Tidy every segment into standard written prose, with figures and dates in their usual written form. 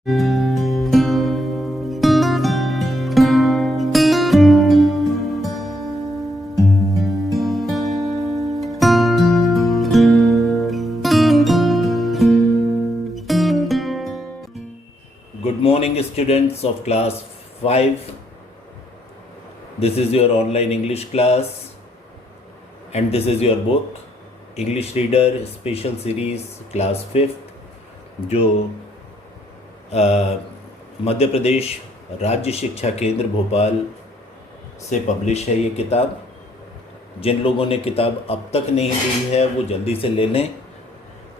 Good morning, students of class 5. This is your online English class, and this is your book, English Reader Special Series Class 5th, जो मध्य प्रदेश राज्य शिक्षा केंद्र भोपाल से publish है ये किताब। जिन लोगों ने किताब अब तक नहीं ली है वो जल्दी से ले लें,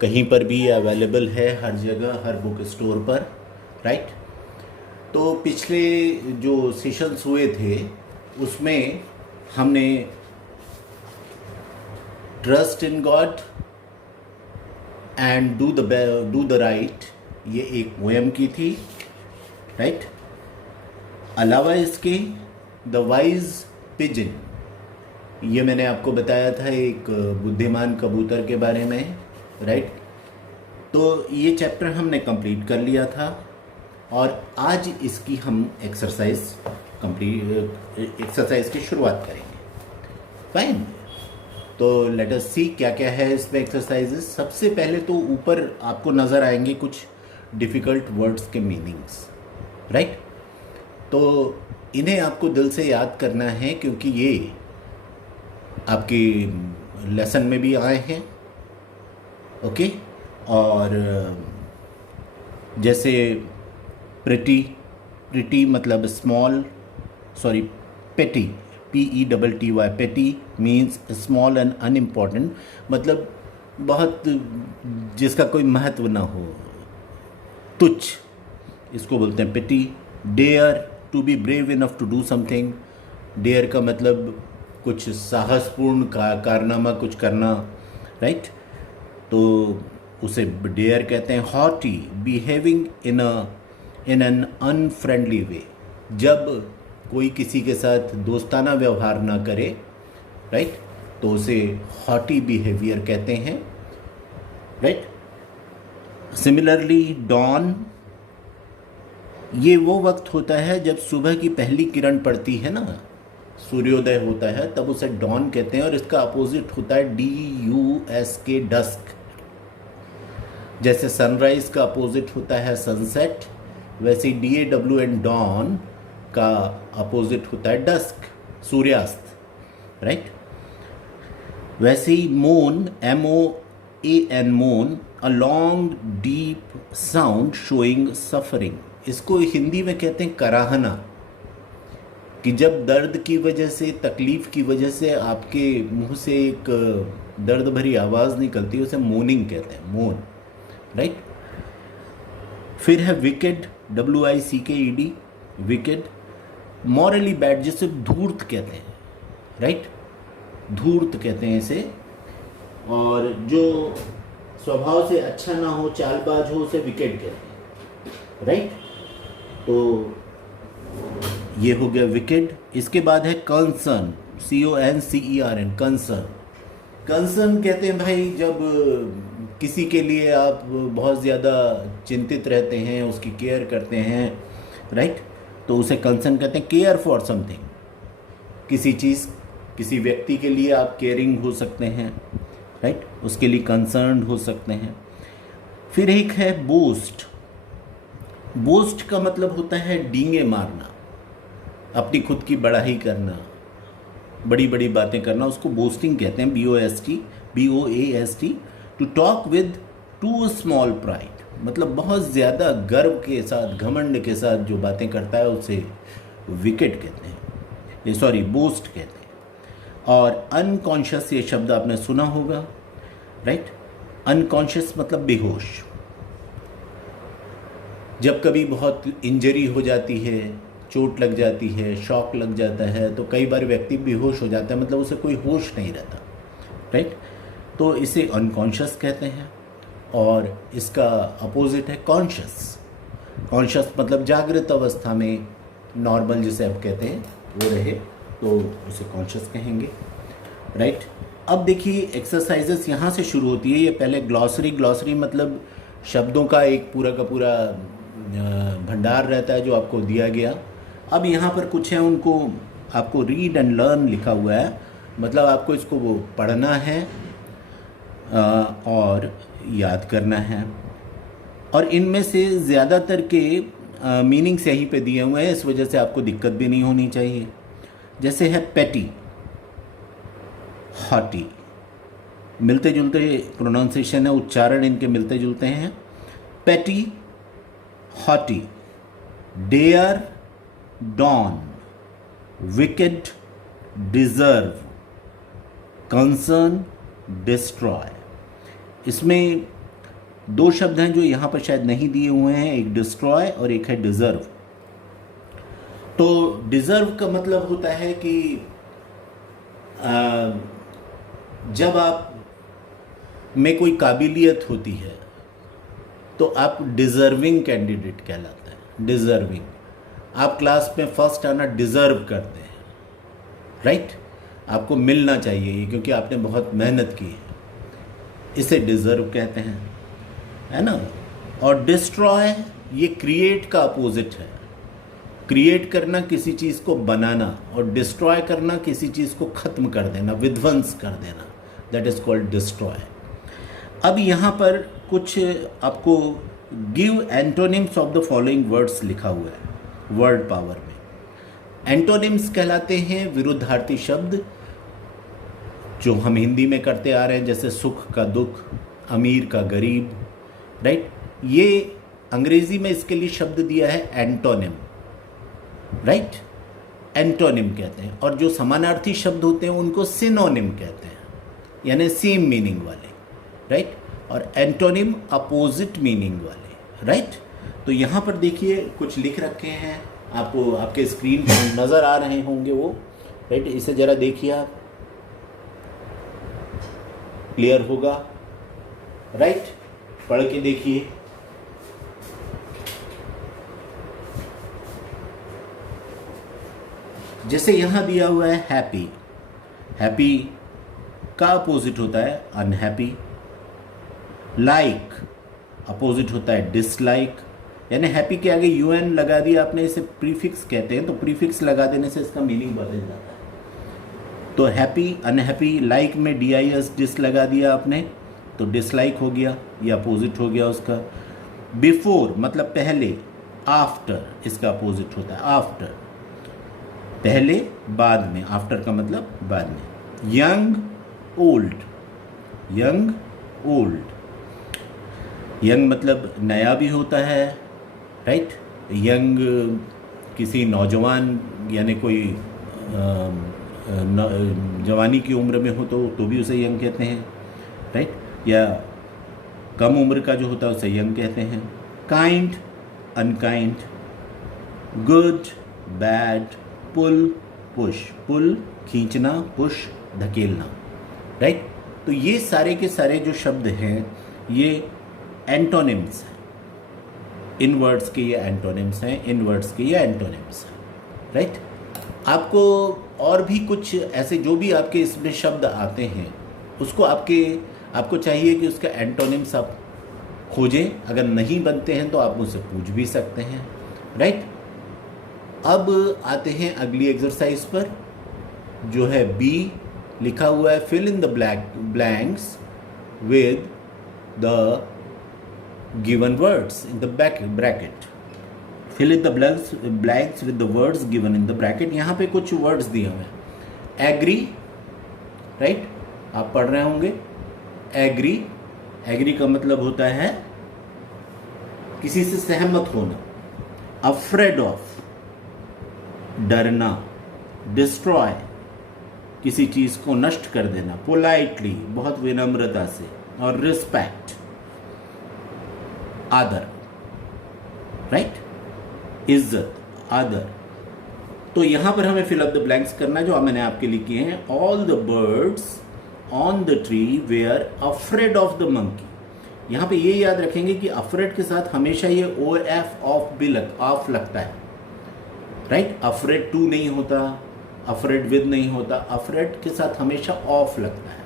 कहीं पर भी अवेलेबल है, हर जगह, हर बुक स्टोर पर, राइट। तो पिछले जो सेशंस हुए थे उसमें हमने trust in God and do the right, ये एक पोएम की थी, राइट। अलावा इसके द वाइज पिजन, ये मैंने आपको बताया था एक बुद्धिमान कबूतर के बारे में, राइट। तो ये चैप्टर हमने कंप्लीट कर लिया था और आज इसकी हम एक्सरसाइज की शुरुआत करेंगे, फाइन। तो लेट अस सी क्या क्या है इसमें एक्सरसाइजेस। सबसे पहले तो ऊपर आपको नज़र आएंगे कुछ डिफ़िकल्ट वर्ड्स के मीनिंग्स, राइट। तो इन्हें आपको दिल से याद करना है क्योंकि ये आपकी लेसन में भी आए हैं, ओके। और जैसे प्रिटी मतलब स्मॉल, सॉरी पेटी, PETTY, पेटी मीन्स स्मॉल एंड अनइम्पॉर्टेंट, मतलब बहुत जिसका कोई महत्व ना हो, तुच्छ, इसको बोलते हैं petty. Dare, to be brave enough to do something, dare का मतलब कुछ साहसपूर्ण कारनामा कुछ करना, राइट, तो उसे डेयर कहते हैं। Haughty, behaving in an unfriendly way, जब कोई किसी के साथ दोस्ताना व्यवहार ना करे, राइट, तो उसे हॉटी बिहेवियर कहते हैं, राइट। सिमिलरली डॉन, ये वो वक्त होता है जब सुबह की पहली किरण पड़ती है ना, सूर्योदय होता है, तब उसे डॉन कहते हैं। और इसका अपोजिट होता है DUSK, डस्क। जैसे सनराइज का अपोजिट होता है सनसेट, वैसे ही DAWN डॉन का अपोजिट होता है डस्क, सूर्यास्त, राइट। वैसे ही मोन, MOAN, मोन, अ long deep sound showing suffering, इसको हिंदी में कहते हैं कराहना, कि जब दर्द की वजह से, तकलीफ की वजह से आपके मुंह से एक दर्द भरी आवाज़ निकलती है, उसे मोनिंग कहते हैं, मोन, राइट। फिर है wicked, WICKED, wicked, morally bad, जिसे धूर्त कहते हैं, राइट, धूर्त कहते हैं इसे। और जो स्वभाव से अच्छा ना हो, चालबाज हो, उसे विकेड कहते हैं, राइट। तो ये हो गया विकेड। इसके बाद है कंसर्न, CONCERN, कंसर्न। कंसर्न कहते हैं भाई जब किसी के लिए आप बहुत ज़्यादा चिंतित रहते हैं, उसकी केयर करते हैं, राइट, तो उसे कंसर्न कहते हैं। केयर फॉर समथिंग, किसी चीज़, किसी व्यक्ति के लिए आप केयरिंग हो सकते हैं, राइट, उसके लिए कंसर्न हो सकते हैं। फिर एक है बोस्ट। बोस्ट का मतलब होता है डींगे मारना, अपनी खुद की बड़ाई करना, बड़ी बड़ी बातें करना, उसको बोस्टिंग कहते हैं, BOAST। To talk with too small pride, मतलब बहुत ज़्यादा गर्व के साथ, घमंड के साथ जो बातें करता है उसे विकेट कहते हैं, सॉरी बोस्ट कहते हैं। और अनकॉन्शियस, ये शब्द आपने सुना होगा, राइट। अनकॉन्शियस मतलब बेहोश, जब कभी बहुत इंजरी हो जाती है, चोट लग जाती है, शॉक लग जाता है, तो कई बार व्यक्ति बेहोश हो जाता है, मतलब उसे कोई होश नहीं रहता, राइट, तो इसे अनकॉन्शियस कहते हैं। और इसका अपोजिट है कॉन्शियस। कॉन्शियस मतलब जागृत अवस्था में, नॉर्मल जिसे आप कहते हैं वो रहे, तो उसे कॉन्शियस कहेंगे, राइट। अब देखिए एक्सरसाइजेस यहाँ से शुरू होती है। ये पहले ग्लॉसरी मतलब शब्दों का एक पूरा का पूरा भंडार रहता है जो आपको दिया गया। अब यहाँ पर कुछ है, उनको आपको रीड एंड लर्न लिखा हुआ है, मतलब आपको इसको वो पढ़ना है और याद करना है। और इनमें से ज़्यादातर के मीनिंग्स यहीं पे दिए हुए हैं, इस वजह से आपको दिक्कत भी नहीं होनी चाहिए। जैसे है पेटी, हॉटी, मिलते जुलते प्रोनाउंसिएशन है, उच्चारण इनके मिलते जुलते हैं। Petty, haughty, dare, dawn, wicked, deserve, concern, destroy. इसमें दो शब्द हैं जो यहाँ पर शायद नहीं दिए हुए हैं, एक डिस्ट्रॉय और एक है डिजर्व। तो डिजर्व का मतलब होता है कि जब आप में कोई काबिलियत होती है तो आप डिज़र्विंग कैंडिडेट कहलाता है। डिज़र्विंग, आप क्लास में फर्स्ट आना डिज़र्व करते हैं, राइट? आपको मिलना चाहिए ये, क्योंकि आपने बहुत मेहनत की है, इसे डिज़र्व कहते हैं, है ना। और डिस्ट्रॉय ये क्रिएट का अपोजिट है। क्रिएट करना किसी चीज़ को बनाना, और डिस्ट्रॉय करना किसी चीज़ को ख़त्म कर देना, विध्वंस कर देना, दैट इज़ कॉल्ड डिस्ट्रॉय। अब यहाँ पर कुछ आपको give antonyms of the following words लिखा हुआ है वर्ड पावर में। एंटोनिम्स कहलाते हैं विरुद्धार्थी शब्द जो हम हिंदी में करते आ रहे हैं, जैसे सुख का दुख, अमीर का गरीब, राइट? ये अंग्रेजी में इसके लिए शब्द दिया है एंटोनिम, राइट? एंटोनिम कहते हैं। और जो समानार्थी शब्द होते हैं उनको सिनोनिम कहते हैं, यानी सेम मीनिंग वाले, राइट? और एंटोनिम अपोजिट मीनिंग वाले, राइट? तो यहाँ पर देखिए कुछ लिख रखे हैं, आपको आपके स्क्रीन पर नज़र आ रहे होंगे वो, राइट? इसे ज़रा देखिए आप, क्लियर होगा, राइट? पढ़ के देखिए। जैसे यहाँ दिया हुआ है हैप्पी, हैप्पी का अपोजिट होता है अनहैप्पी। लाइक अपोजिट होता है डिसलाइक, यानी हैप्पी के आगे यूएन लगा दिया आपने, इसे प्रीफिक्स कहते हैं, तो प्रीफिक्स लगा देने से इसका मीनिंग बदल जाता है। तो हैप्पी, अनहैप्पी, लाइक में DIS डिस लगा दिया आपने तो डिसलाइक हो गया, ये अपोजिट हो गया उसका। बिफोर मतलब पहले, आफ्टर इसका अपोजिट होता है आफ्टर, पहले बाद में, आफ्टर का मतलब बाद में। Young old, young old, young मतलब नया भी होता है, राइट? यंग किसी नौजवान, यानी कोई जवानी की उम्र में हो तो भी उसे यंग कहते हैं, राइट? या कम उम्र का जो होता है उसे यंग कहते हैं। काइंड, अनकाइंड, गुड, बैड, पुल, पुश, पुल खींचना, पुश धकेलना, राइट? तो ये सारे के सारे जो शब्द हैं ये एंटोनिम्स हैं, इन वर्ड्स के ये एंटोनिम्स हैं, इन वर्ड्स के ये एंटोनिम्स हैं, राइट? आपको और भी कुछ ऐसे जो भी आपके इसमें शब्द आते हैं उसको आपको चाहिए कि उसका एंटोनिम्स आप खोजें, अगर नहीं बनते हैं तो आप मुझसे पूछ भी सकते हैं, राइट? अब आते हैं अगली एक्सरसाइज पर, जो है बी लिखा हुआ है, fill in the blanks with the given words in the bracket. Fill in the blanks with the words given in the bracket. यहाँ पे कुछ वर्ड्स दिए हुए हैं। Agree, right? आप पढ़ रहे होंगे एग्री, एग्री का मतलब होता है किसी से सहमत होना। अफ्रेड ऑफ, डरना। डिस्ट्रॉय, किसी चीज को नष्ट कर देना। पोलाइटली, बहुत विनम्रता से। और रिस्पेक्ट, आदर, राइट? इज्जत, आदर। तो यहां पर हमें फिल अप द ब्लैंक्स करना जो मैंने आपके लिए किए हैं। All the birds on the tree were afraid of the monkey. यहां पे ये याद रखेंगे कि अफ्रेड के साथ हमेशा ये OF ऑफ भी ऑफ लगता है, राइट? अफ्रेड टू नहीं होता, अफ्रेड विद नहीं होता, अफ्रेड के साथ हमेशा ऑफ लगता है,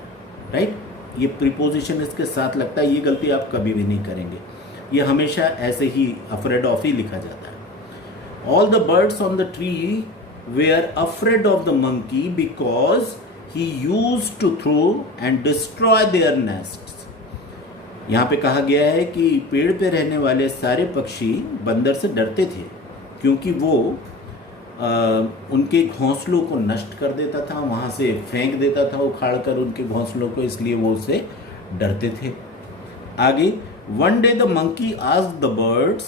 राइट? ये प्रीपोजिशन इसके साथ लगता है, ये गलती आप कभी भी नहीं करेंगे। ये हमेशा ऐसे ही अफ्रेड ऑफ ही लिखा जाता है। All the birds on the tree were afraid of the monkey because he use to throw and destroy their nests. यहाँ पे कहा गया है कि पेड़ पे रहने वाले सारे पक्षी बंदर से डरते थे क्योंकि वो उनके घोंसलों को नष्ट कर देता था, वहाँ से फेंक देता था उखाड़ कर उनके घोंसलों को, इसलिए वो उससे डरते थे। आगे, one day the monkey asked the birds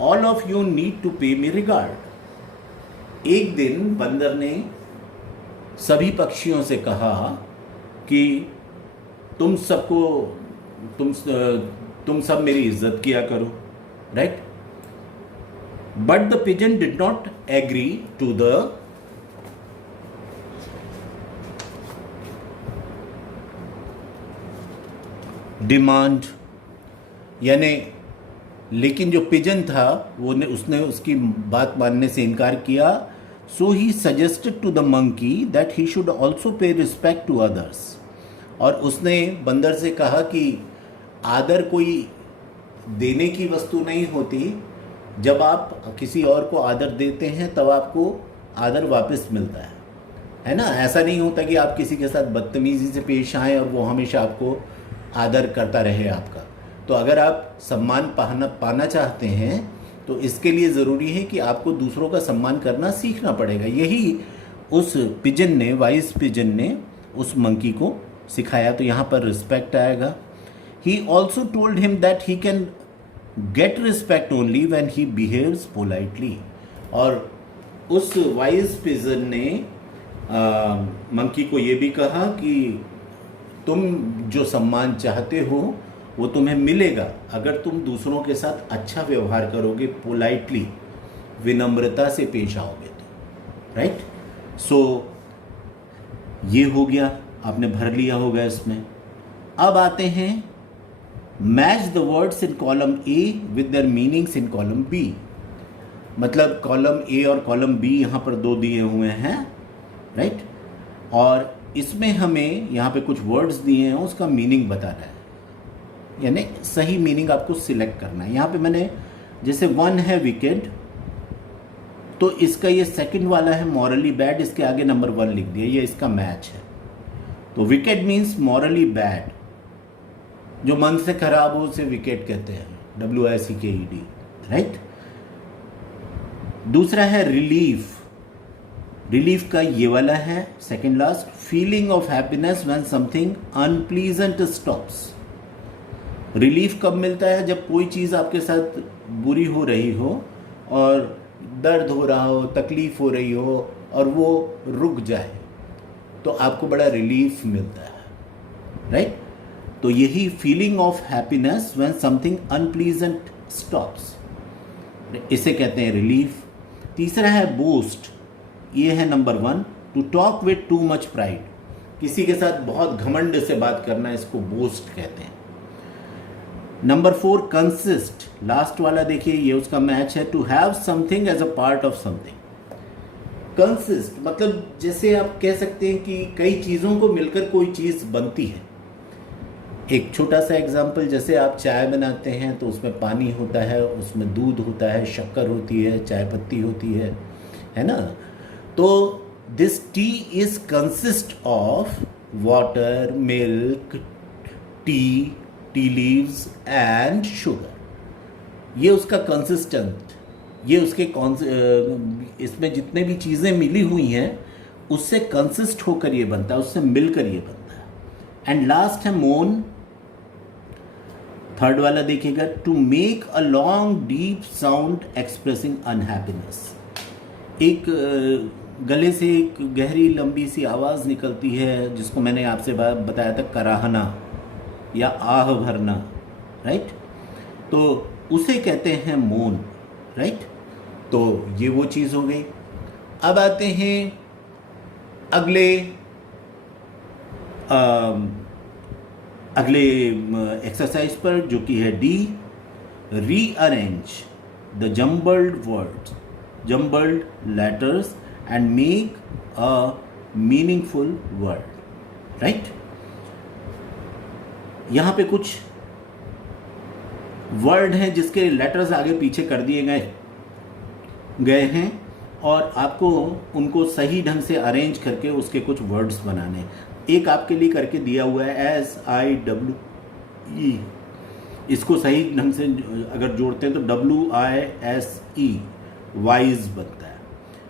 all of you need to pay me regard. एक दिन बंदर ने सभी पक्षियों से कहा कि तुम सब मेरी इज्जत किया करो, right? But the pigeon did not agree to the demand, यानी लेकिन जो पिजन था उसने उसकी बात मानने से इनकार किया। So he suggested to the monkey that he should also pay respect to others. और उसने बंदर से कहा कि आदर कोई देने की वस्तु नहीं होती, जब आप किसी और को आदर देते हैं तब आपको आदर वापस मिलता है ना? ऐसा नहीं होता कि आप किसी के साथ बदतमीजी से पेश आएँ और वो हमेशा आपको आदर करता रहे आपका। तो अगर आप सम्मान पाना चाहते हैं तो इसके लिए ज़रूरी है कि आपको दूसरों का सम्मान करना सीखना पड़ेगा। यही उस पिजन ने, वाइस पिजन ने उस मंकी को सिखाया। तो यहाँ पर रिस्पेक्ट आएगा। He also told him that he can get respect only when he behaves politely. और उस वाइस पिजन ने मंकी को ये भी कहा कि तुम जो सम्मान चाहते हो वो तुम्हें मिलेगा अगर तुम दूसरों के साथ अच्छा व्यवहार करोगे, पोलाइटली, विनम्रता से पेश आओगे तो, राइट? सो ये हो गया, आपने भर लिया होगा इसमें। अब आते हैं match the words in column A with their meanings in column B. मतलब कॉलम ए और कॉलम बी यहाँ पर दो दिए हुए हैं, राइट? और इसमें हमें यहाँ पे कुछ वर्ड्स दिए हैं, उसका मीनिंग बताना है, यानी सही मीनिंग आपको सिलेक्ट करना है। यहाँ पे मैंने जैसे वन है विकेड, तो इसका ये सेकंड वाला है मॉरली बैड, इसके आगे नंबर 1 लिख दिया, ये इसका मैच है। तो विकेड मीन्स मॉरली बैड, जो मन से खराब हो उसे विकेड कहते हैं, WICKED, राइट? दूसरा है रिलीफ। रिलीफ का ये वाला है second last, feeling of happiness when something unpleasant stops. Relief कब मिलता है? जब कोई चीज़ आपके साथ बुरी हो रही हो और दर्द हो रहा हो, तकलीफ हो रही हो और वो रुक जाए, तो आपको बड़ा रिलीफ मिलता है, राइट? तो यही feeling of happiness when something unpleasant stops, इसे कहते हैं रिलीफ। तीसरा है बोस्ट, ये है number 1, to talk with too much pride, किसी के साथ बहुत घमंड से बात करना, इसको बोस्ट कहते हैं। नंबर 4 कंसिस्ट, लास्ट वाला देखिए, ये उसका मैच है, to have something as a part of something. Consist मतलब जैसे आप कह सकते हैं कि कई चीज़ों को मिलकर कोई चीज़ बनती है। एक छोटा सा एग्जांपल, जैसे आप चाय बनाते हैं तो उसमें पानी होता है, उसमें दूध होता है, शक्कर होती है, चाय पत्ती होती है ना? तो this T is consist of water, milk, tea leaves and sugar. ये उसका कंसिस्टेंट, ये उसके इसमें जितने भी चीज़ें मिली हुई हैं उससे कंसिस्ट होकर ये बनता है, उससे मिलकर ये बनता है। एंड लास्ट है मोन, थर्ड वाला देखिएगा, to make a long deep sound expressing unhappiness. एक गले से एक गहरी लंबी सी आवाज़ निकलती है जिसको मैंने आपसे बताया था, कराहना या आह भरना, राइट? तो उसे कहते हैं मौन, राइट? तो ये वो चीज़ हो गई। अब आते हैं अगले एक्सरसाइज पर, जो कि है D, rearrange the jumbled words, jumbled letters and make a meaningful word, right? यहाँ पे कुछ वर्ड हैं जिसके लेटर्स आगे पीछे कर दिए गए हैं और आपको उनको सही ढंग से अरेंज करके उसके कुछ वर्ड्स बनाने हैं। एक आपके लिए करके दिया हुआ है SIWE, इसको सही ढंग से अगर जोड़ते हैं तो WISE, वाइज बनता है।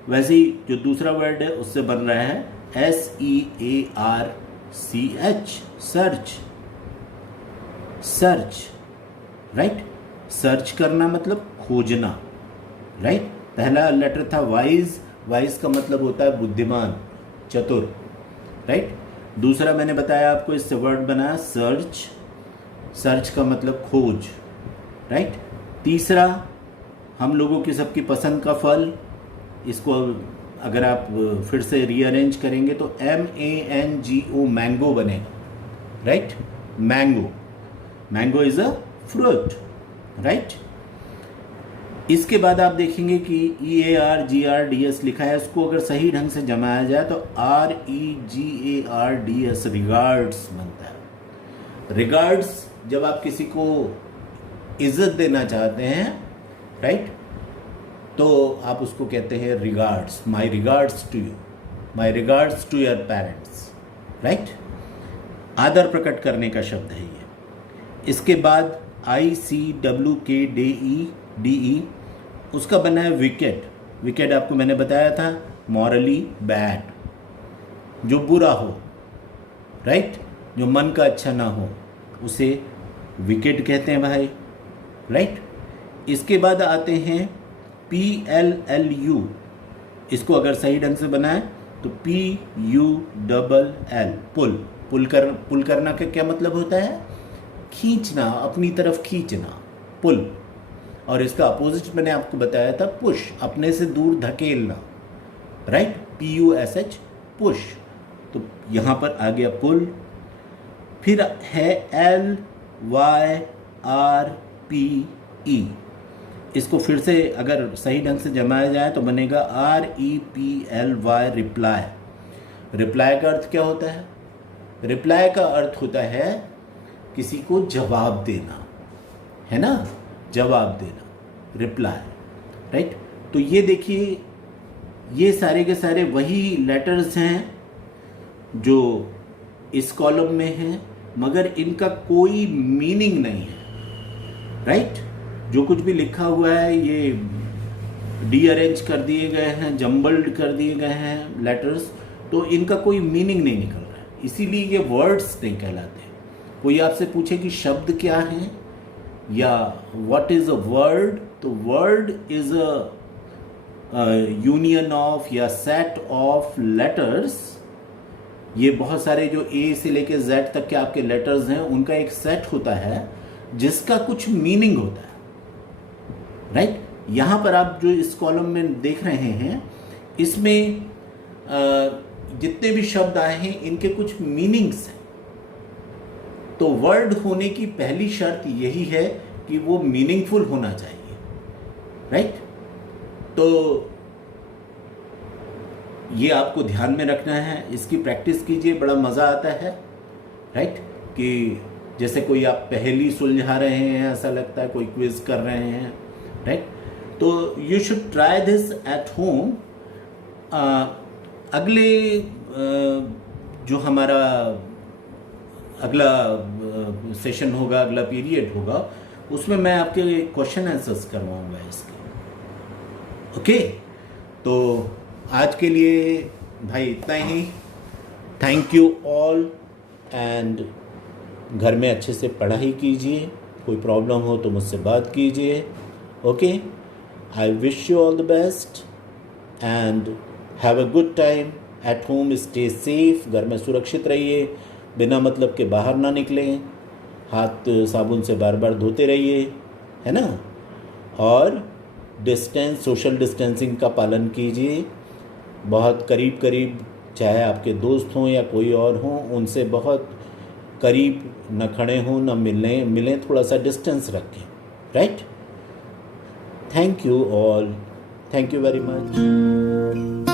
वैसे ही जो दूसरा वर्ड है उससे बन रहा है SEARCH, search, search, right. Search करना मतलब खोजना, राइट। पहला लेटर था वाइज, वाइज का मतलब होता है बुद्धिमान, चतुर, राइट। दूसरा मैंने बताया आपको, इससे वर्ड बनाया सर्च, सर्च का मतलब खोज, राइट। तीसरा हम लोगों की सबकी पसंद का फल, इसको अगर आप फिर से रीअरेंज करेंगे तो MANGO, मैंगो बनेगा, right. Mango, mango is a fruit, right. इसके बाद आप देखेंगे कि EARGRDS लिखा है, उसको अगर सही ढंग से जमाया जाए तो REGARDS, रिगार्ड्स बनता है। रिगार्ड्स जब आप किसी को इज्जत देना चाहते हैं, राइट, तो आप उसको कहते हैं regards, my regards to you, my regards to your parents, right. आदर प्रकट करने का शब्द है ये। इसके बाद ICWKDE, उसका बना है विकेट। विकेट आपको मैंने बताया था मॉरली बैड, जो बुरा हो, राइट, जो मन का अच्छा ना हो, उसे विकेट कहते हैं भाई, राइट। इसके बाद आते हैं PLLU, इसको अगर सही ढंग से बनाए तो PULL, पुल करना का क्या मतलब होता है? खींचना, अपनी तरफ खींचना, पुल। और इसका अपोजिट मैंने आपको बताया था पुश, अपने से दूर धकेलना, राइट, PUSH, पुश। तो यहाँ पर आ गया पुल। फिर है LYRPE, इसको फिर से अगर सही ढंग से जमाया जाए तो बनेगा REPLY, रिप्लाई। रिप्लाई का अर्थ क्या होता है? रिप्लाई का अर्थ होता है किसी को जवाब देना, है ना, जवाब देना, रिप्लाई, राइट। तो ये देखिए, ये सारे के सारे वही लेटर्स हैं जो इस कॉलम में हैं, मगर इनका कोई मीनिंग नहीं है, राइट। जो कुछ भी लिखा हुआ है ये डीअरेंज कर दिए गए हैं, जम्बल्ड कर दिए गए हैं लेटर्स, तो इनका कोई मीनिंग नहीं निकल रहा है, इसीलिए ये वर्ड्स नहीं कहलाते। कोई आपसे पूछे कि शब्द क्या है या व्हाट इज अ वर्ड, तो word is a union of या सेट ऑफ लेटर्स। ये बहुत सारे जो A से लेके Z तक के आपके लेटर्स हैं उनका एक सेट होता है जिसका कुछ मीनिंग होता है, राइट। यहाँ पर आप जो इस कॉलम में देख रहे हैं, इसमें जितने भी शब्द आए हैं इनके कुछ मीनिंग्स हैं। तो वर्ड होने की पहली शर्त यही है कि वो मीनिंगफुल होना चाहिए, राइट। तो ये आपको ध्यान में रखना है, इसकी प्रैक्टिस कीजिए, बड़ा मज़ा आता है, राइट। कि जैसे कोई आप पहेली सुलझा रहे हैं, ऐसा लगता है कोई क्विज कर रहे हैं, राइट। तो you should try this at home. अगले जो हमारा अगला सेशन होगा, अगला पीरियड होगा, उसमें मैं आपके क्वेश्चन आंसर्स करवाऊंगा इसके, ओके। तो आज के लिए भाई इतना ही। थैंक यू ऑल, एंड घर में अच्छे से पढ़ाई कीजिए, कोई प्रॉब्लम हो तो मुझसे बात कीजिए, okay. I wish you all the best and have a good time at home. Stay safe, घर में सुरक्षित रहिए, बिना मतलब के बाहर ना निकलें, हाथ साबुन से बार बार धोते रहिए, है ना, और डिस्टेंस, सोशल डिस्टेंसिंग का पालन कीजिए। बहुत करीब करीब, चाहे आपके दोस्त हों या कोई और हों, उनसे बहुत करीब न खड़े हों, न मिलें, थोड़ा सा डिस्टेंस रखें, right. Thank you all, thank you very much.